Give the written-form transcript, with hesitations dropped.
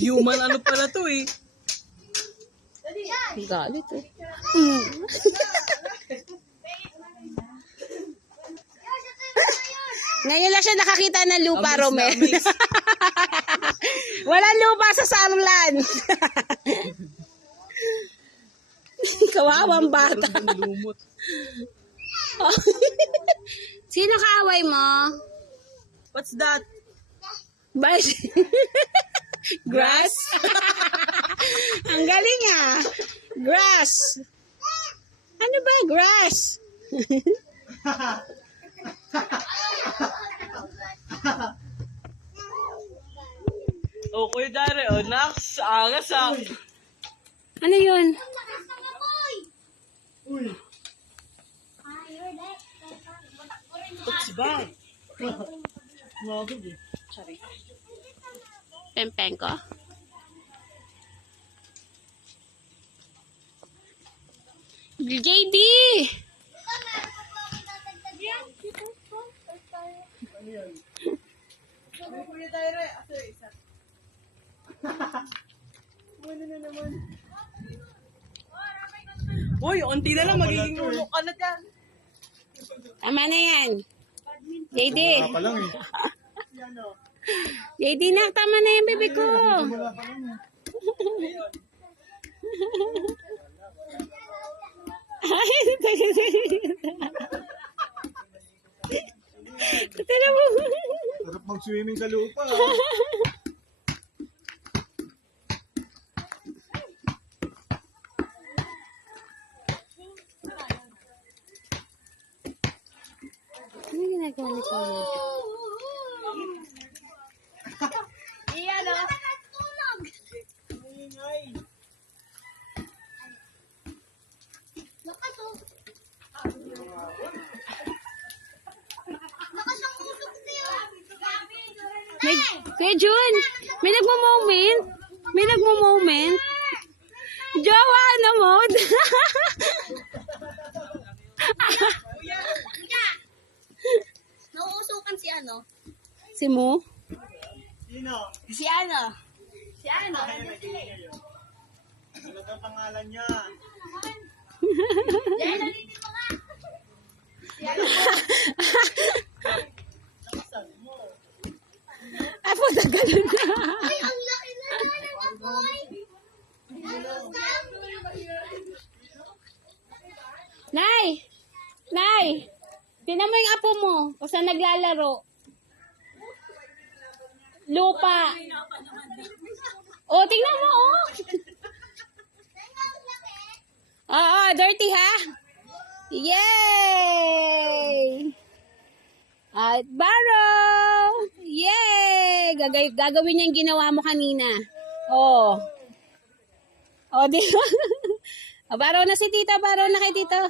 Human ano pala to eh. Galit eh. Ngayon lang siya nakakita ng lupa, Amaze na Romel. amaze. Walang lupa sa Sarlan. Kawawang bata. Lumot. Sino kaaway mo? What's that? Bas. Grass? Ang galing ah. Grass. Ano ba? Grass. Oh, Kuya Dari, oh, Nax, angas ah. Ano yun? What's that? Mabog eh. Pempeng ko? JD! Kuya Dari, aso isa. Ano na naman? Uy, unti na lang, magiging ulok ka na dyan. Tama na yan. JD. JD na, tama na yan, bebe ko. Tara mo. Sarap mag-swimming sa lupa. Ano ginagawa ni Kuya? Iyan o. Kuya Jun, may nagmo-moment. May nagmo-moment. Jowa, ano mo? Nauusukan si ano? Si Mo? Sino? Si ano? Si ano? Ano ang pangalan niya? Yan, nalitin mo nga. Ay, puta, ganun na. Ay, ang laki na ng apoy. Nay! Nay! Tingnan mo yung apo mo kung saan naglalaro. Lupa. Oh, tingnan mo, oh. Oo, dirty ha? Yay! At Barrow! Yay! Gagawin niya yung ginawa mo kanina. Oh. Oh, di ba? Oh, Barrow na si Tita, Barrow na kay Tito.